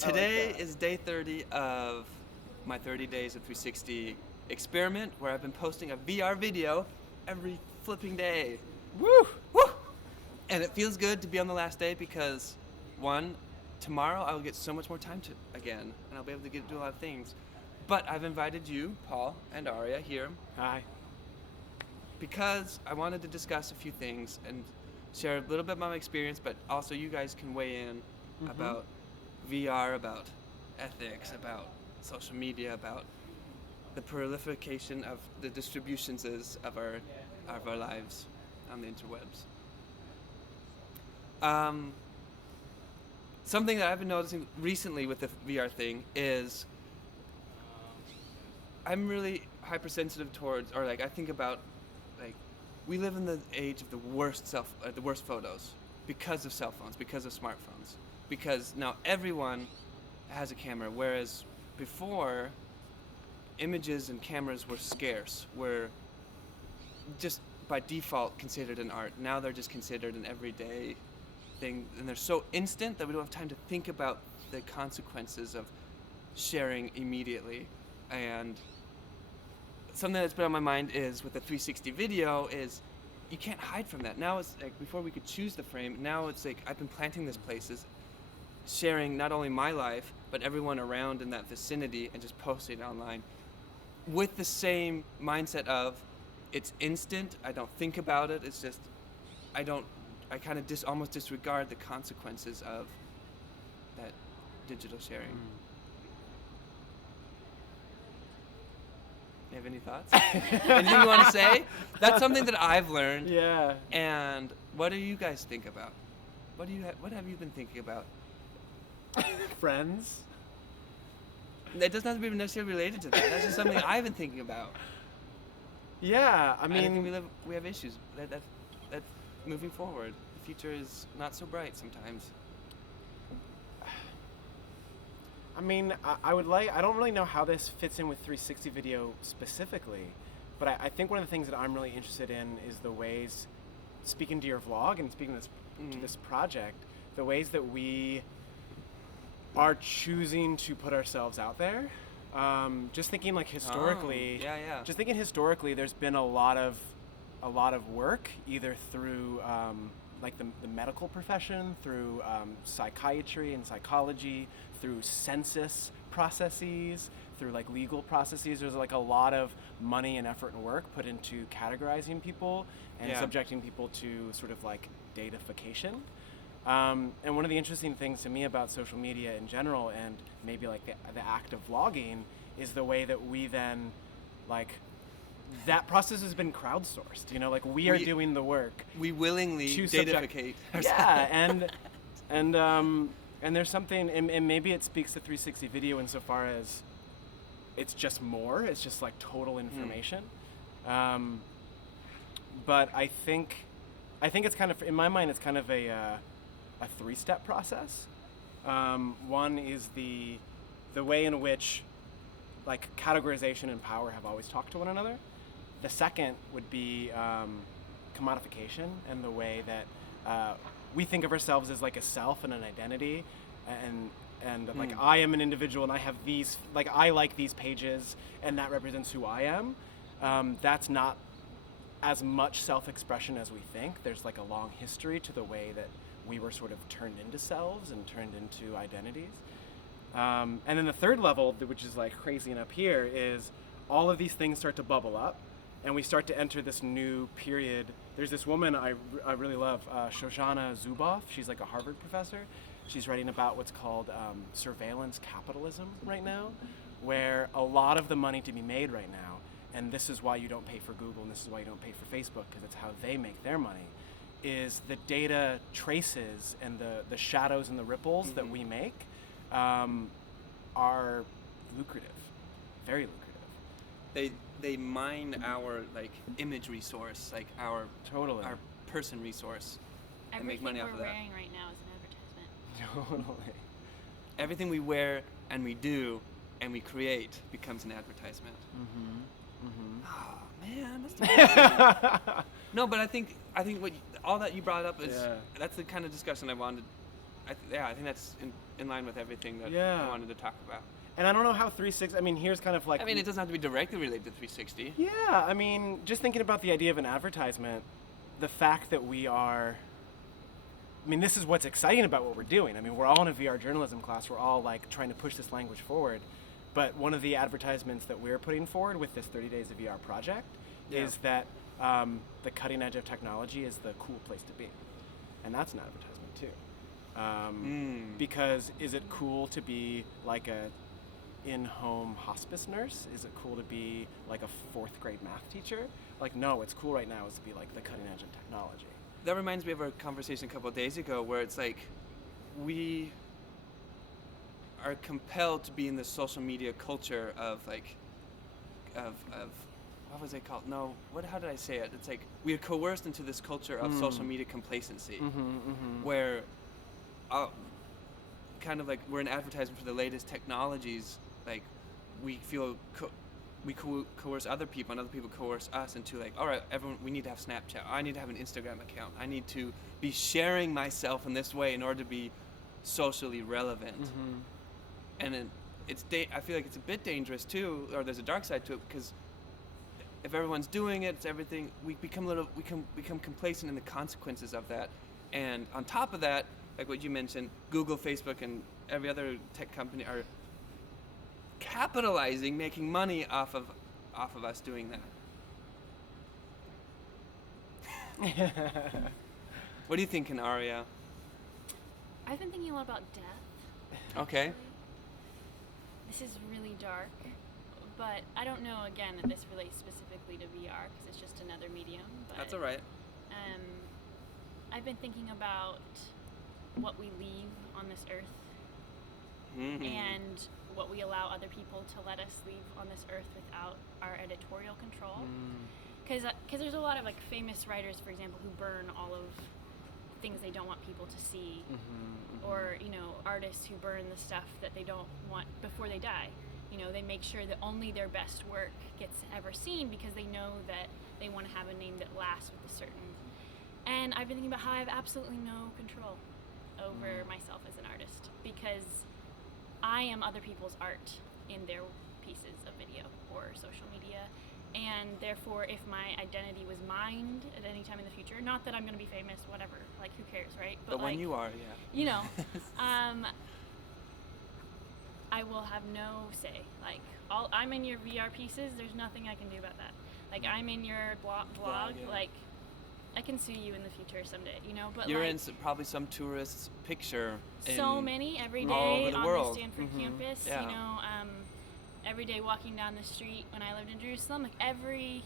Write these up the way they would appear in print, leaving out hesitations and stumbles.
Today is day 30 of my 30 days of 360 experiment, where I've been posting a VR video every flipping day. Woo! Woo! And it feels good to be on the last day because, one, tomorrow I will get so much more time to again, and I'll be able to do a lot of things. But I've invited you, Paul, and Aria here Hi. because I wanted to discuss a few things and share a little bit about my experience, but also you guys can weigh in about VR, about ethics, about social media, about the proliferation of the distributions of our lives on the interwebs. Something that I've been noticing recently with the VR thing is I'm really hypersensitive towards, or like I think about, like, we live in the age of the worst photos because of cell phones, because of smartphones, because now everyone has a camera, whereas before images and cameras were scarce, were just by default considered an art. Now they're just considered an everyday thing, and they're so instant that we don't have time to think about the consequences of sharing immediately. And something that's been on my mind is with the 360 video is you can't hide from that. Now it's like before we could choose the frame, now it's like I've been planting these places, sharing not only my life but everyone around in that vicinity and just posting it online with the same mindset of it's instant, I don't think about it, it's just I kind of almost disregard the consequences of that digital sharing. You have any thoughts? Anything you want to say? That's something that I've learned. Yeah. And what do you guys think about? What have you been thinking about? Friends? It doesn't have to be necessarily related to that. That's just something I've been thinking about. Yeah, I And I mean, think we have issues. That moving forward, the future is not so bright sometimes. I don't really know how this fits in with 360 video specifically, but I think one of the things that I'm really interested in is the ways, speaking to your vlog and speaking to this project, the ways that we are choosing to put ourselves out there. Just thinking like historically, just thinking historically, there's been a lot of work either through like the medical profession, through psychiatry and psychology, through census processes, through like legal processes. There's like a lot of money and effort and work put into categorizing people and subjecting people to sort of like datafication. And one of the interesting things to me about social media in general, and maybe like the act of vlogging, is the way that we then, like, that process has been crowdsourced. You know, like we are doing the work. We willingly dataficate ourselves. Yeah, and there's something, and maybe it speaks to 360 video insofar as it's just more. It's just like total information. But I think it's kind of, in my mind, it's kind of a three-step process. One is the way in which like categorization and power have always talked to one another. The second would be commodification, and the way that we think of ourselves as like a self and an identity, and like I am an individual and I have these, like I like these pages and that represents who I am. That's not as much self-expression as we think. There's like a long history to the way that we were sort of turned into selves and turned into identities. And then the third level, which is like crazy and up here, is all of these things start to bubble up and we start to enter this new period. There's this woman I really love, Shoshana Zuboff. She's like a Harvard professor. She's writing about what's called surveillance capitalism right now, where a lot of the money to be made right now, and this is why you don't pay for Google and this is why you don't pay for Facebook, because it's how they make their money, is the data traces and the shadows and the ripples that we make are lucrative, very lucrative. They mine our like image resource, like our person resource, and make money off of that. Everything we're wearing right now is an advertisement. Totally. Everything we wear and we do and we create becomes an advertisement. Oh man, that's No, but I think all that you brought up is that's the kind of discussion I I think that's in line with everything that Yeah. I wanted to talk about. And I don't know how 360. I mean, here's kind of like. I mean, it doesn't have to be directly related to 360. Yeah, I mean, just thinking about the idea of an advertisement, the fact that we are. I mean, this is what's exciting about what we're doing. I mean, we're all in a VR journalism class. We're all like trying to push this language forward. But one of the advertisements that we're putting forward with this 30 Days of VR project is that the cutting edge of technology is the cool place to be. And that's an advertisement too. Because is it cool to be like a in-home hospice nurse? Is it cool to be like a 4th grade math teacher? Like, no, it's cool right now is to be like the cutting edge of technology. That reminds me of our conversation a couple of days ago where it's like we are compelled to be in the social media culture of like of what was it called? No, how did I say it? It's like we are coerced into this culture of social media complacency where kind of like we're an advertisement for the latest technologies. Like we feel we coerce other people, and other people coerce us into like, all right, everyone, we need to have Snapchat. I need to have an Instagram account. I need to be sharing myself in this way in order to be socially relevant. And then I feel like it's a bit dangerous too, or there's a dark side to it, because if everyone's doing it, it's everything. We become complacent in the consequences of that. And on top of that, like what you mentioned, Google, Facebook, and every other tech company are capitalizing, making money off of us doing that. What do you think, Aria? I've been thinking a lot about death. Okay. This is really dark, but I don't know, again, that this relates specifically to VR, because it's just another medium. But, That's all right. I've been thinking about what we leave on this earth and what we allow other people to let us leave on this earth without our editorial control. Because there's a lot of like famous writers, for example, who burn all of things they don't want people to see, or artists who burn the stuff that they don't want before they die. They make sure that only their best work gets ever seen because they know that they want to have a name that lasts with a certain. And I've been thinking about how I have absolutely no control over myself as an artist, because I am other people's art in their pieces of video or social media. And therefore, if my identity was mined at any time in the future, not that I'm going to be famous, whatever, like who cares, right? But when you are, yeah. I will have no say. Like, I'm in your VR pieces, there's nothing I can do about that. Like, I'm in your blog, yeah. like, I can sue you in the future someday, but you're like, in probably some tourist's picture. So many every day all over the on world. the Stanford campus, Yeah. Every day walking down the street when I lived in Jerusalem, like every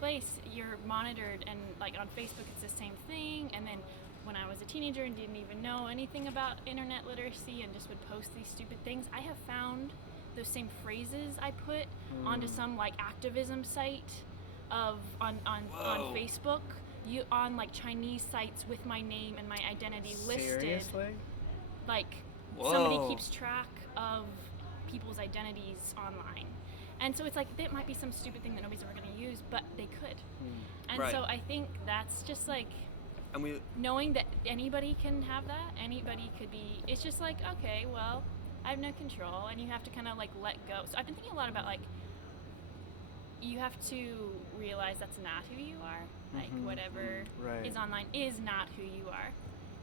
place you're monitored, and like on Facebook it's the same thing. And then when I was a teenager and didn't even know anything about internet literacy and just would post these stupid things, I have found those same phrases I put onto some like activism site on Facebook, on like Chinese sites with my name and my identity listed. Seriously? Like Whoa. somebody keeps track of people's identities online. And so it's like, that might be some stupid thing that nobody's ever going to use, but they could. And Right. so I think that's just like, And we knowing that anybody can have that, anybody could be, it's just like, okay, well, I have no control, and you have to kind of like let go. So I've been thinking a lot about like, you have to realize that's not who you are. Like whatever Right. is online is not who you are.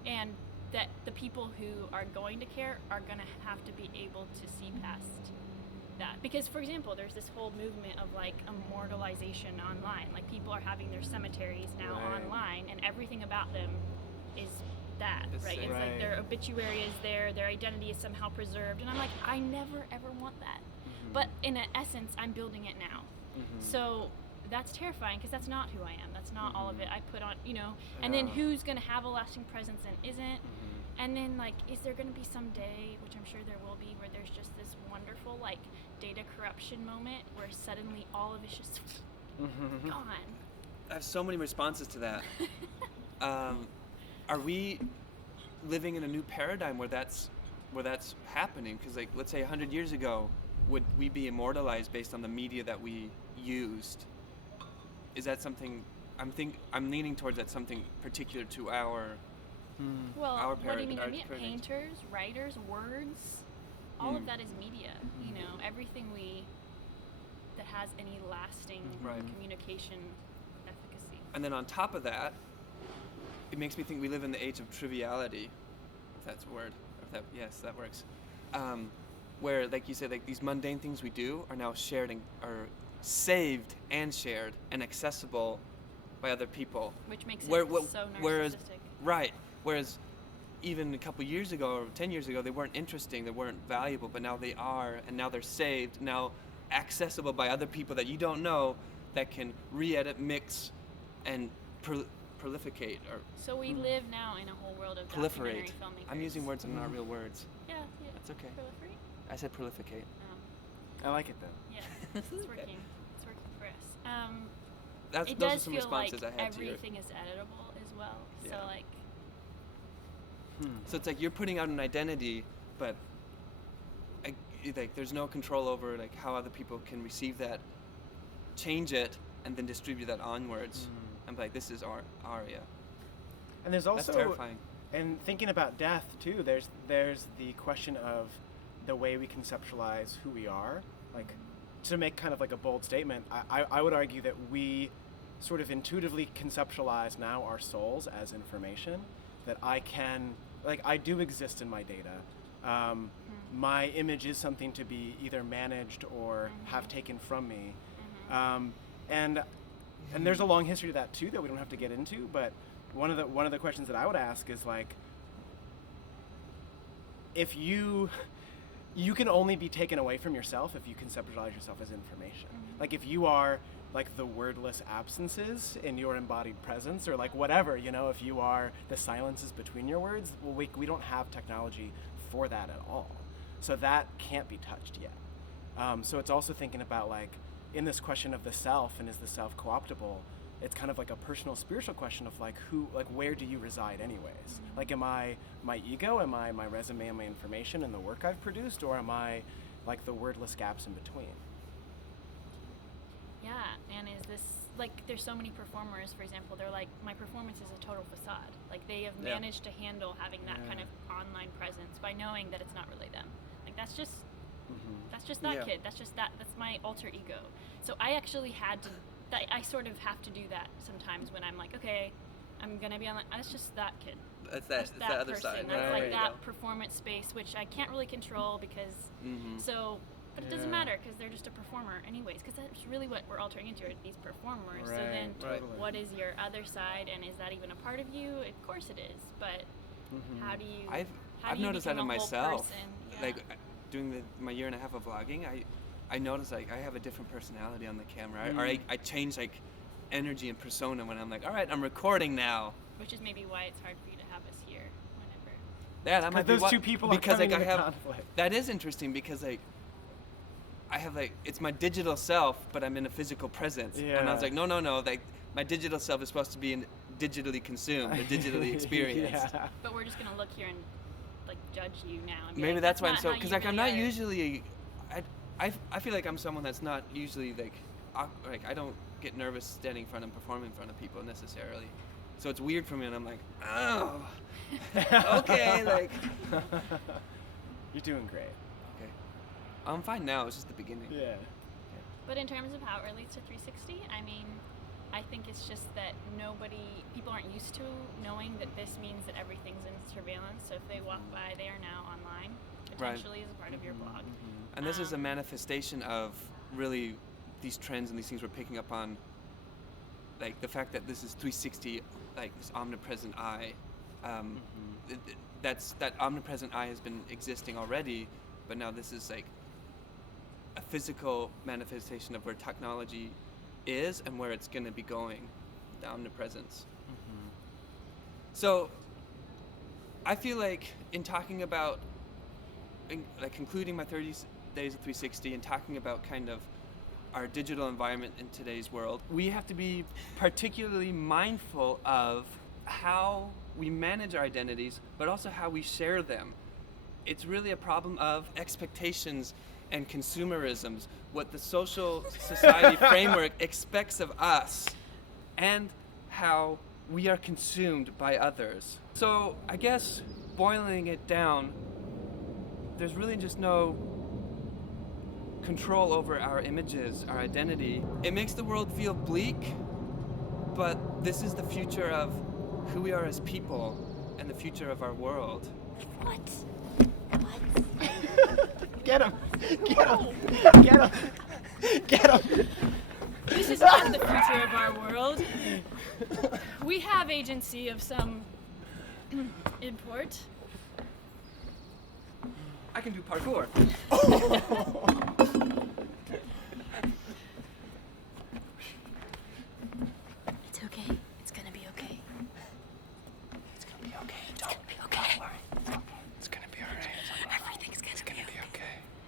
And that the people who are going to care are going to have to be able to see past that. Because, for example, there's this whole movement of like immortalization online. Like, people are having their cemeteries now Right. online, and everything about them is that, It's right? sick. It's Right. like their obituary is there, their identity is somehow preserved, and I'm like, I never ever want that. But in essence, I'm building it now. So that's terrifying, because that's not who I am. That's not all of it I put on, and then Yeah. who's going to have a lasting presence and isn't. And then, like, is there going to be some day, which I'm sure there will be, where there's just this wonderful, like, data corruption moment where suddenly all of it's just gone. I have so many responses to that. Are we living in a new paradigm where that's happening? Because, like, let's say 100 years ago, would we be immortalized based on the media that we used? Is that something I'm leaning towards? That something particular to our Well, our what do you mean? our I mean, current age. painters, writers, words, all of that is media. You know, everything that has any lasting Right. communication efficacy. And then on top of that, it makes me think we live in the age of triviality, if that's a word. Yes, that works. Where, like you said, like these mundane things we do are now shared and are saved and shared and accessible by other people. Which makes it Where- so narcissistic. Right. Whereas even a couple years ago or 10 years ago, they weren't interesting, they weren't valuable, but now they are, and now they're saved, now accessible by other people that you don't know that can re-edit, mix, and prolificate or So we live now in a whole world of documentary proliferate. filmmakers. I'm using words that are not real words. Yeah, yeah. That's okay. Proliferate? I said prolificate. I like it though. Yeah, it's working. It's working for us. It Those are does some feel responses like I had to your. everything is editable as well. Yeah. So like, So it's like you're putting out an identity, but like there's no control over like how other people can receive that, change it, and then distribute that onwards. And be like, this is Aria. And there's also, That's terrifying. and thinking about death too, there's the question of the way we conceptualize who we are. Like, to make kind of like a bold statement, I would argue that we sort of intuitively conceptualize now our souls as information, that I do exist in my data. My image is something to be either managed or have taken from me. And there's a long history to that too that we don't have to get into, but one of the questions that I would ask is like, if you can only be taken away from yourself if you conceptualize yourself as information. Like if you are like the wordless absences in your embodied presence, or like whatever, you know, if you are the silences between your words, well, we don't have technology for that at all. So that can't be touched yet. So it's also thinking about like, in this question of the self, and is the self co-optable, it's kind of like a personal spiritual question of like where do you reside anyways? Like, am I my ego? Am I my resume and my information and the work I've produced? Or am I like the wordless gaps in between? yeah, and is this like, there's so many performers, for example, they're like, my performance is a total facade. Like they have Yeah. managed to handle having that kind of online presence by knowing that it's not really them. Like that's just that Yeah. kid. That's my alter ego. So I actually had to, I sort of have to do that sometimes when I'm like, okay, I'm gonna be on. That's just that kid. That's That's the that other person. side. That's Right. like There you that go. performance space, which I can't really control because. So, but it doesn't Yeah. matter because they're just a performer, anyways. Because that's really what we're altering into, are these performers. So Right, then, Right. totally. what is your other side, and is that even a part of you? Of course it is. But how do you? how I've do you noticed that become in a whole myself. person? Yeah. Like doing my year and a half of vlogging, I noticed like I have a different personality on the camera, or I change like energy and persona when I'm like, all right, I'm recording now. Which is maybe why it's hard for you to have us here whenever. Yeah, that might be Those what- two people because are coming like I into have conflict. that is interesting because like I have like it's my digital self, but I'm in a physical presence, and I was Yeah. like, no, like my digital self is supposed to be digitally consumed or digitally experienced. Yeah. But we're just gonna look here and like judge you now. And be Maybe like, that's why I'm not so how because you like I'm really not are." usually I feel like I'm someone that's not usually like I don't get nervous standing in front and performing in front of people necessarily, so it's weird for me, and I'm like, oh, okay, like You're doing great. okay, I'm fine now. It's just the beginning. Yeah. But in terms of how it relates to 360, I mean, I think it's just that people aren't used to knowing that this means that everything's in surveillance. So if they walk by, they are now online, potentially as a part of your blog. And this is a manifestation of really these trends and these things we're picking up on, like the fact that this is 360, like this omnipresent eye. That omnipresent eye has been existing already, but now this is like a physical manifestation of where technology is and where it's going to be going, the omnipresence. So I feel like in talking about, like concluding my 30 days of 360 and talking about kind of our digital environment in today's world, we have to be particularly mindful of how we manage our identities, but also how we share them. It's really a problem of expectations and consumerisms, what the social society framework expects of us, and how we are consumed by others. So I guess boiling it down, there's really just no control over our images, our identity. It makes the world feel bleak, but this is the future of who we are as people and the future of our world. What? Get him! Get him! Get him! Get him! This is not the future of our world. We have agency of some import. I can do parkour.